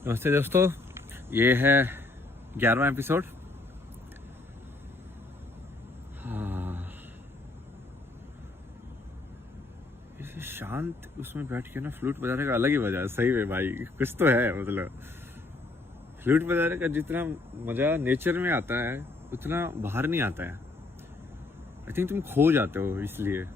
नमस्ते दोस्तों, ये है 11वां एपिसोड। हाँ, इसे शांत उसमें बैठ के ना फ्लूट बजाने का अलग ही मजा है। सही में भाई, कुछ तो है। मतलब फ्लूट बजाने का जितना मजा नेचर में आता है उतना बाहर नहीं आता है। आई थिंक तुम खो जाते हो इसलिए।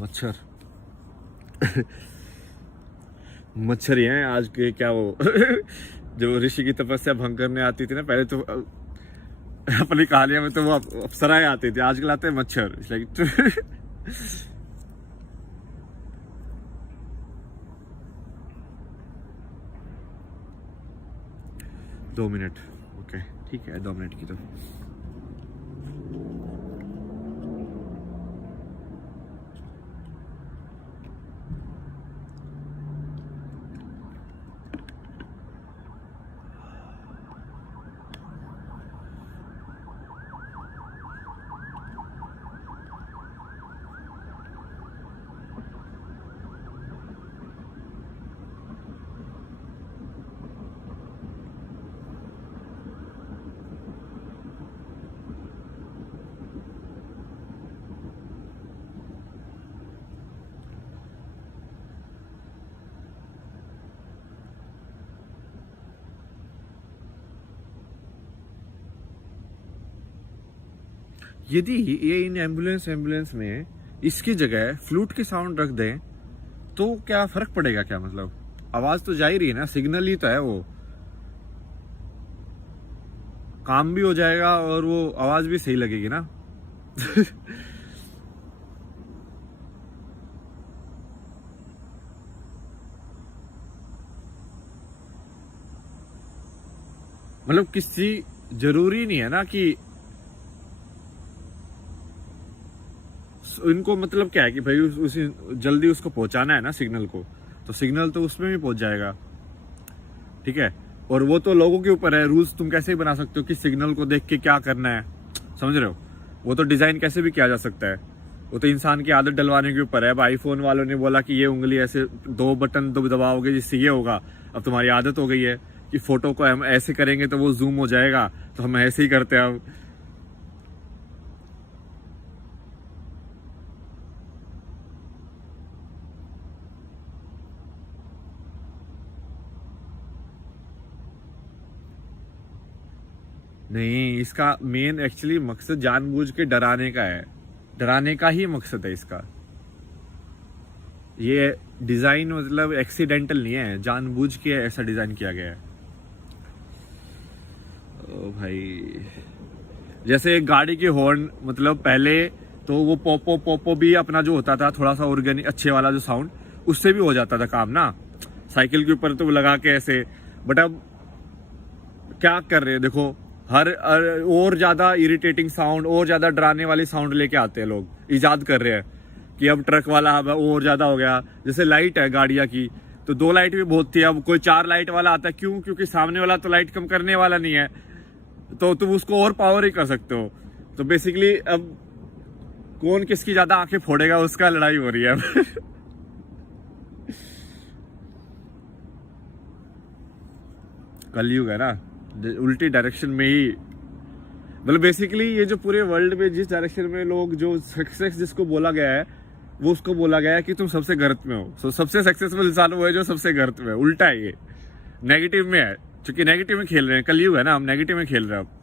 मच्छर मच्छर ही हैं आज के। क्या वो जो ऋषि की तपस्या भंग करने आती थी ना पहले, तो अपनी कहानियों में तो वो अप्सराएं आती थी, आजकल आते हैं मच्छर। Like 2 minute. ओके, ठीक है, 2 मिनट की तो। यदि ये इन एम्बुलेंस में इसकी जगह फ्लूट के साउंड रख दें तो क्या फर्क पड़ेगा? क्या मतलब आवाज तो जा ही रही है ना, सिग्नल ही तो है वो। काम भी हो जाएगा और वो आवाज भी सही लगेगी ना। मतलब किसी जरूरी नहीं है ना कि इनको, मतलब क्या है कि भाई उसी जल्दी उसको पहुंचाना है ना सिग्नल को, तो सिग्नल तो उसमें भी पहुंच जाएगा। ठीक है, और वो तो लोगों के ऊपर है। रूल्स तुम कैसे भी बना सकते हो कि सिग्नल को देख के क्या करना है, समझ रहे हो? वो तो डिजाइन कैसे भी किया जा सकता है, वो तो इंसान की आदत डलवाने के ऊपर है। अब आईफोन वालों ने बोला कि ये उंगली ऐसे 2 बटन दबाओगे जिससे ये होगा। अब तुम्हारी आदत हो गई है कि फोटो को हम ऐसे करेंगे तो वो जूम हो जाएगा, तो हम ऐसे ही करते हैं अब। नहीं, इसका मेन एक्चुअली मकसद जानबूझ के डराने का है। डराने का ही मकसद है इसका। ये डिजाइन मतलब एक्सीडेंटल नहीं है, जानबूझ के ऐसा डिजाइन किया गया है। ओ भाई, जैसे एक गाड़ी की हॉर्न, मतलब पहले तो वो पोपो पोपो भी अपना जो होता था थोड़ा सा ऑर्गेनिक अच्छे वाला जो साउंड, उससे भी हो जाता था काम ना, साइकिल के ऊपर तो वो लगा के ऐसे। बट अब क्या कर रहे हैं देखो, और ज्यादा इरिटेटिंग साउंड, और ज्यादा डराने वाली साउंड लेके आते हैं लोग, इजाद कर रहे हैं कि अब ट्रक वाला अब और ज्यादा हो गया। जैसे लाइट है गाड़ियां की, तो 2 लाइट भी बहुत थी, अब कोई 4 लाइट वाला आता है। क्यों? क्योंकि सामने वाला तो लाइट कम करने वाला नहीं है, तो तुम उसको और पावर ही कर सकते हो। तो बेसिकली अब कौन किसकी ज्यादा आंखें फोड़ेगा उसका लड़ाई हो रही है अब। कलयुग है ना, उल्टी डायरेक्शन में ही, मतलब बेसिकली ये जो पूरे वर्ल्ड में जिस डायरेक्शन में लोग, जो सक्सेस जिसको बोला गया है, वो उसको बोला गया है कि तुम सबसे गर्त में हो। सो सबसे सक्सेसफुल इंसान वो है जो सबसे गर्त में है। उल्टा है ये, नेगेटिव में है, क्योंकि नेगेटिव में खेल रहे हैं। कलयुग है ना, हम नेगेटिव में खेल रहे हैं अब।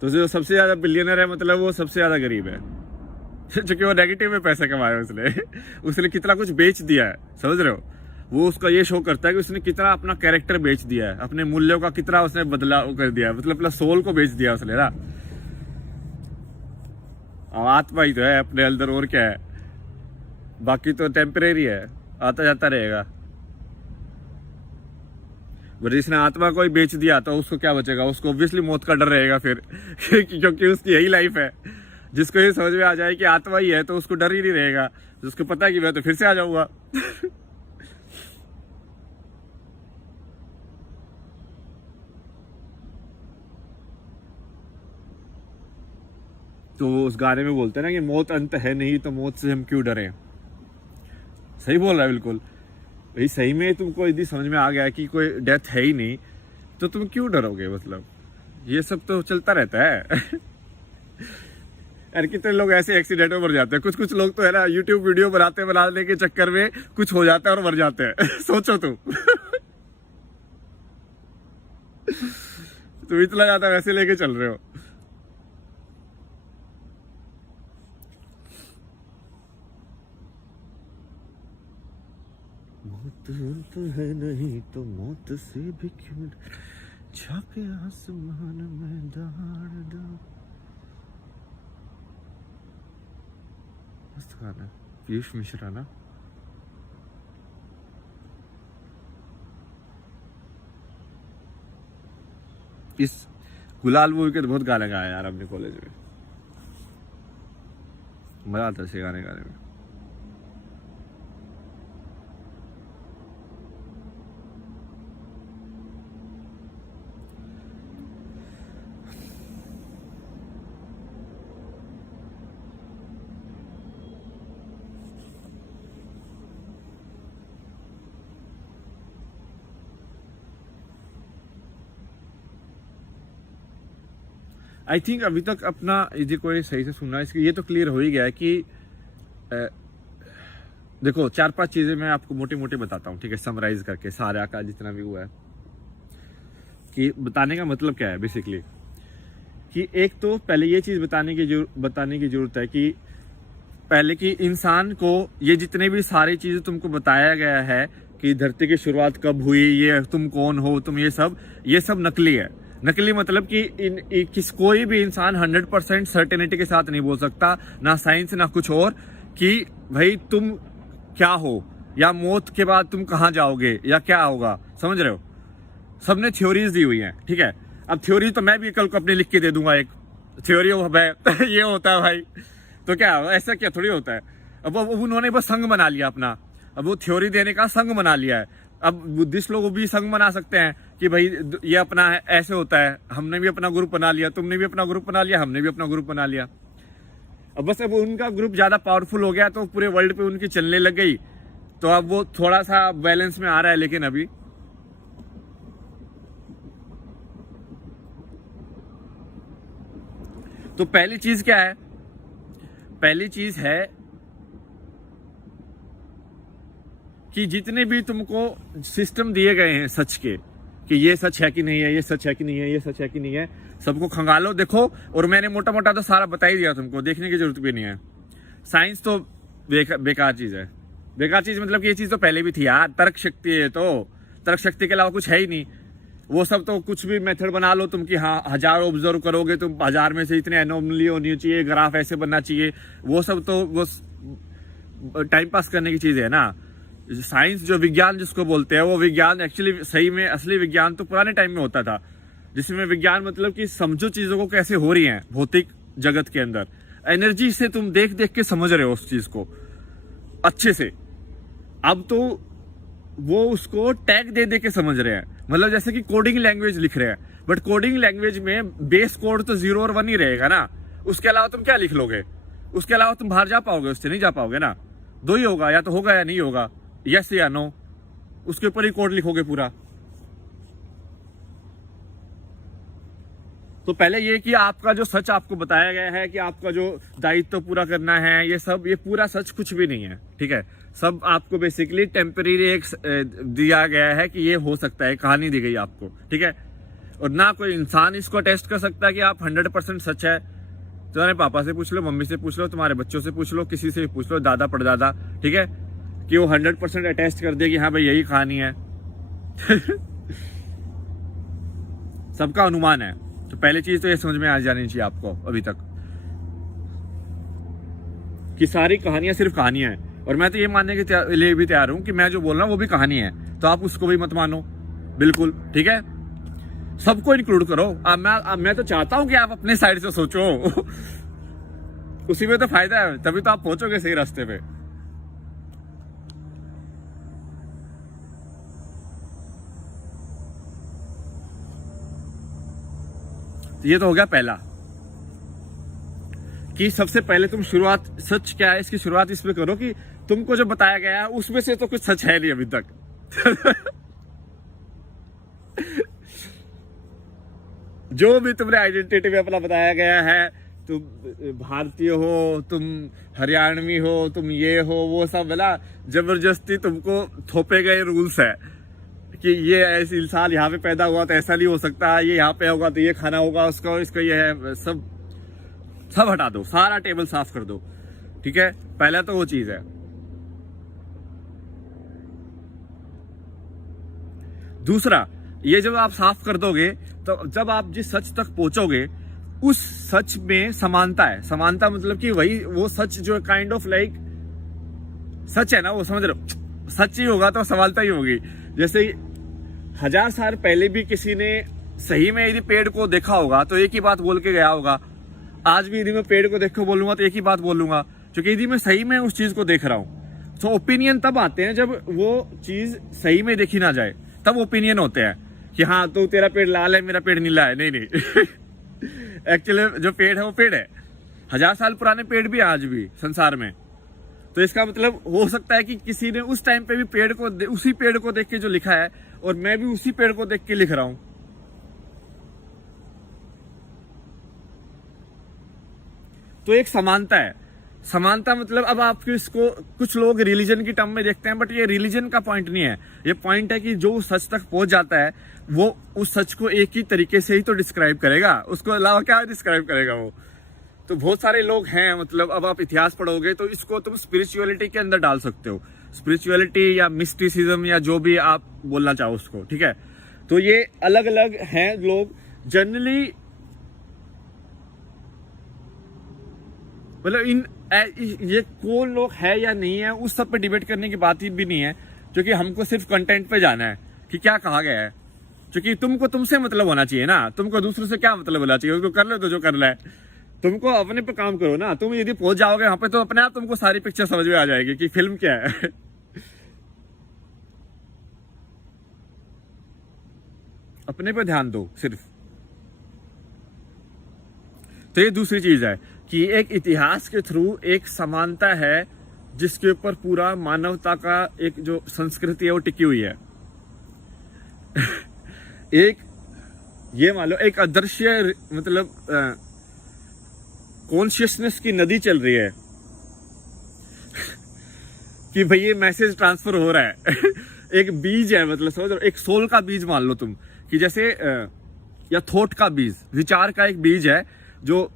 तो जो सबसे ज्यादा बिलियनर है, मतलब वो सबसे ज्यादा गरीब है, क्योंकि वो नेगेटिव में पैसे कमाए उसने। उसने कितना कुछ बेच दिया है, समझ रहे हो? वो उसका ये शो करता है कि उसने कितना अपना कैरेक्टर बेच दिया है, अपने मूल्यों का कितना उसने बदलाव कर दिया, मतलब अपना सोल को बेच दिया उसने ना। आत्मा ही तो है अपने अंदर, और क्या है, बाकी तो टेम्परेरी है, आता जाता रहेगा। जिसने आत्मा को ही बेच दिया तो उसको क्या बचेगा? उसको ऑब्वियसली मौत का डर रहेगा फिर, क्योंकि उसकी यही लाइफ है। जिसको ये समझ में आ जाए कि आत्मा ही है तो उसको डर ही नहीं रहेगा, जिसको पता है कि मैं तो फिर से आ जाऊंगा। तो उस गाने में बोलते हैं ना कि मौत अंत है नहीं तो मौत से हम क्यों डरें। सही बोल रहा है बिल्कुल भाई। सही में तुमको यदि समझ में आ गया कि कोई डेथ है ही नहीं तो तुम क्यों डरोगे? मतलब ये सब तो चलता रहता है। यार कितने लोग ऐसे एक्सीडेंट में मर जाते हैं। कुछ लोग तो है ना, यूट्यूब वीडियो बनाने के चक्कर में कुछ हो जाता है और मर जाते हैं। सोचो तुम। तुम इतना ज्यादा वैसे लेके चल रहे हो। मौत अंत है नहीं तो मौत से भी क्यों झाके आसमान में दाड़ दो। मस्त गाना है, पीयूष मिश्रा ना। इस गुलाल मूवी के तो बहुत गाने गाए यार अपने कॉलेज में, मजा आता है गाने गाने में। आई थिंक अभी तक अपना यदि कोई सही से सुन रहा है इसकी, ये तो क्लियर हो ही गया है कि देखो 4-5 चीजें मैं आपको मोटे मोटे बताता हूँ, ठीक है, समराइज करके सारा का जितना भी हुआ है। कि बताने का मतलब क्या है बेसिकली, कि एक तो पहले ये चीज बताने की जरूरत है कि पहले कि इंसान को ये जितने भी सारी चीजें तुमको बताया गया है कि धरती की शुरुआत कब हुई, ये तुम कौन हो, तुम ये सब नकली है। नकली मतलब कि कोई भी इंसान 100% सर्टेनिटी के साथ नहीं बोल सकता, ना साइंस ना कुछ और, कि भाई तुम क्या हो या मौत के बाद तुम कहाँ जाओगे या क्या होगा, समझ रहे हो? सबने थ्योरीज दी हुई हैं, ठीक है। अब थ्योरी तो मैं भी कल को अपने लिख के दे दूंगा, एक थ्योरी ये होता है भाई, तो क्या ऐसा क्या थोड़ी होता है। अब उन्होंने बस संघ बना लिया अपना, अब वो थ्योरी देने का संघ बना लिया है। अब बुद्धिस्ट लोग भी संघ बना सकते हैं कि भाई ये अपना है, ऐसे होता है, हमने भी अपना ग्रुप बना लिया, तुमने भी अपना ग्रुप बना लिया, हमने भी अपना ग्रुप बना लिया। अब बस अब उनका ग्रुप ज्यादा पावरफुल हो गया तो पूरे वर्ल्ड पे उनकी चलने लग गई, तो अब वो थोड़ा सा बैलेंस में आ रहा है। लेकिन अभी तो पहली चीज क्या है? पहली चीज है कि जितने भी तुमको सिस्टम दिए गए हैं सच के, कि ये सच है कि नहीं है, ये सच है कि नहीं है, ये सच है कि नहीं है, सबको खंगालो देखो। और मैंने मोटा मोटा तो सारा बता ही दिया तुमको, देखने की जरूरत भी नहीं है। साइंस तो बेकार चीज है। बेकार चीज मतलब कि ये चीज तो पहले भी थी यार, तर्क शक्ति है, तो तर्क शक्ति के अलावा कुछ है ही नहीं। वो सब तो कुछ भी मेथड बना लो तुम कि हाँ 1000 ऑब्जर्व करोगे तुम, 1000 में से इतने एनोमली होनी चाहिए, ग्राफ ऐसे बनना चाहिए, वो सब तो वो टाइम पास करने की चीज है ना। साइंस जो विज्ञान जिसको बोलते हैं, वो विज्ञान एक्चुअली सही में असली विज्ञान तो पुराने टाइम में होता था। जिसमें विज्ञान मतलब कि समझो चीजों को कैसे हो रही हैं भौतिक जगत के अंदर। एनर्जी से तुम देख देख के समझ रहे हो उस चीज को अच्छे से। अब तो वो उसको टैग दे दे के समझ रहे हैं, मतलब जैसे कि कोडिंग लैंग्वेज लिख रहे हैं, बट कोडिंग लैंग्वेज में बेस कोड तो 0 और 1 ही रहेगा ना, उसके अलावा तुम क्या लिख लोगे? उसके अलावा तुम बाहर जा पाओगे? उससे नहीं जा पाओगे ना। 2 ही होगा, या तो होगा या नहीं होगा, यस या नो, उसके ऊपर ही कोड लिखोगे पूरा। तो पहले ये कि आपका जो सच आपको बताया गया है कि आपका जो दायित्व तो पूरा करना है, ये पूरा सच कुछ भी नहीं है, ठीक है। सब आपको बेसिकली टेम्परेरी एक दिया गया है कि ये हो सकता है, कहानी दी गई आपको, ठीक है। और ना कोई इंसान इसको टेस्ट कर सकता है कि आप 100% सच है। तुम्हारे पापा से पूछ लो, मम्मी से पूछ लो, तुम्हारे बच्चों से पूछ लो, किसी से भी पूछ लो, दादा परदादा, ठीक है, कि वो 100% अटेस्ट कर दे कि हाँ भाई यही कहानी है। सबका अनुमान है। तो पहली चीज तो ये समझ में आ जानी चाहिए आपको अभी तक कि सारी कहानियां सिर्फ कहानियां हैं। और मैं तो ये मानने के लिए भी तैयार हूं कि मैं जो बोल रहा हूं वो भी कहानी है, तो आप उसको भी मत मानो, बिल्कुल, ठीक है। सबको इंक्लूड करो। अब मैं तो चाहता हूं कि आप अपने साइड से सोचो। उसी में तो फायदा है, तभी तो आप पहुंचोगे सही रास्ते पे। ये तो हो गया पहला कि सबसे पहले तुम शुरुआत, सच क्या है इसकी शुरुआत इसमें करो कि तुमको जो बताया गया है उसमें से तो कुछ सच है नहीं अभी तक। जो भी तुमने आइडेंटिटी में अपना बताया गया है, तुम भारतीय हो, तुम हरियाणवी हो, तुम ये हो, वो सब ना जबरदस्ती तुमको थोपे गए रूल्स है कि ये ऐसे इंसान यहाँ पे पैदा हुआ तो ऐसा नहीं हो सकता, ये यहाँ पे होगा तो ये खाना होगा उसका, इसका ये है, सब हटा दो, सारा टेबल साफ कर दो, ठीक है। पहला तो वो चीज है। दूसरा, ये जब आप साफ कर दोगे तो जब आप जिस सच तक पहुंचोगे उस सच में समानता है। समानता मतलब कि वही वो सच जो काइंड ऑफ लाइक सच है ना, वो समझ रहे हो, सच ही होगा तो समानता ही होगी। जैसे 1000 साल पहले भी किसी ने सही में यदि पेड़ को देखा होगा तो एक ही बात बोल के गया होगा। आज भी यदि मैं पेड़ को देख के बोलूंगा तो एक ही बात बोलूंगा, क्योंकि यदि मैं सही में उस चीज को देख रहा हूं। तो ओपिनियन तब आते हैं जब वो चीज सही में देखी ना जाए, तब ओपिनियन होते हैं कि हाँ तो तेरा पेड़ लाल है, मेरा पेड़ नीला है। नहीं एक्चुअली जो पेड़ है वो पेड़ है। 1000 साल पुराने पेड़ भी आज भी संसार में। तो इसका मतलब हो सकता है कि किसी ने उस टाइम पे भी पेड़ को उसी पेड़ को देख के जो लिखा है, और मैं भी उसी पेड़ को देख के लिख रहा हूं। तो एक समानता है। समानता मतलब अब आप इसको कुछ लोग रिलीजन की टर्म में देखते हैं, बट ये रिलीजन का पॉइंट नहीं है। ये पॉइंट है कि जो सच तक पहुंच जाता है वो उस सच को एक ही तरीके से ही तो डिस्क्राइब करेगा, उसको अलावा क्या डिस्क्राइब करेगा वो। तो बहुत सारे लोग हैं, मतलब अब आप इतिहास पढ़ोगे तो इसको तुम स्पिरिचुअलिटी के अंदर डाल सकते हो, स्पिरिचुअलिटी या मिस्टिसिज्म या जो भी आप बोलना चाहो उसको, ठीक है। तो ये अलग अलग हैं लोग जनरली, मतलब ये कौन लोग है या नहीं है उस सब पे डिबेट करने की बात ही भी नहीं है, क्योंकि हमको सिर्फ कंटेंट पे जाना है कि क्या कहा गया है। क्योंकि तुमको तुमसे मतलब होना चाहिए ना, तुमको दूसरों से क्या मतलब होना चाहिए, उसको कर लो तो जो करना है। तुमको अपने पे काम करो ना। तुम यदि पहुंच जाओगे वहां पे तो अपने आप तुमको सारी पिक्चर समझ में आ जाएगी कि फिल्म क्या है। अपने पे ध्यान दो सिर्फ। तो ये दूसरी चीज है कि एक इतिहास के थ्रू एक समानता है जिसके ऊपर पूरा मानवता का एक जो संस्कृति है वो टिकी हुई है। एक ये मान लो एक अदृश्य मतलब कॉन्शियसनेस की नदी चल रही है कि भाई ये मैसेज ट्रांसफर हो रहा है। एक बीज है, मतलब समझ लो, एक सोल का बीज मान लो तुम, कि जैसे या थॉट का बीज, विचार का एक बीज है जो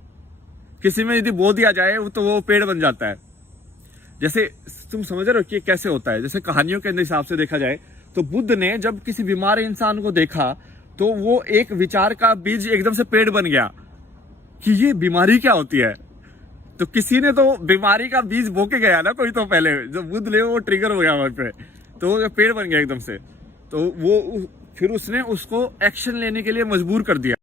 किसी में यदि बो दिया जाए तो वो पेड़ बन जाता है। जैसे तुम समझ रहे हो कि कैसे होता है। जैसे कहानियों के हिसाब से देखा जाए तो बुद्ध ने जब किसी बीमार इंसान को देखा तो वो एक विचार का बीज एकदम से पेड़ बन गया कि ये बीमारी क्या होती है। तो किसी ने तो बीमारी का बीज बो के गया ना कोई, तो पहले जब बुद्ध ने वो ट्रिगर हो गया वहां पे, तो वो पेड़ बन गया एकदम से। तो वो फिर उसने उसको एक्शन लेने के लिए मजबूर कर दिया।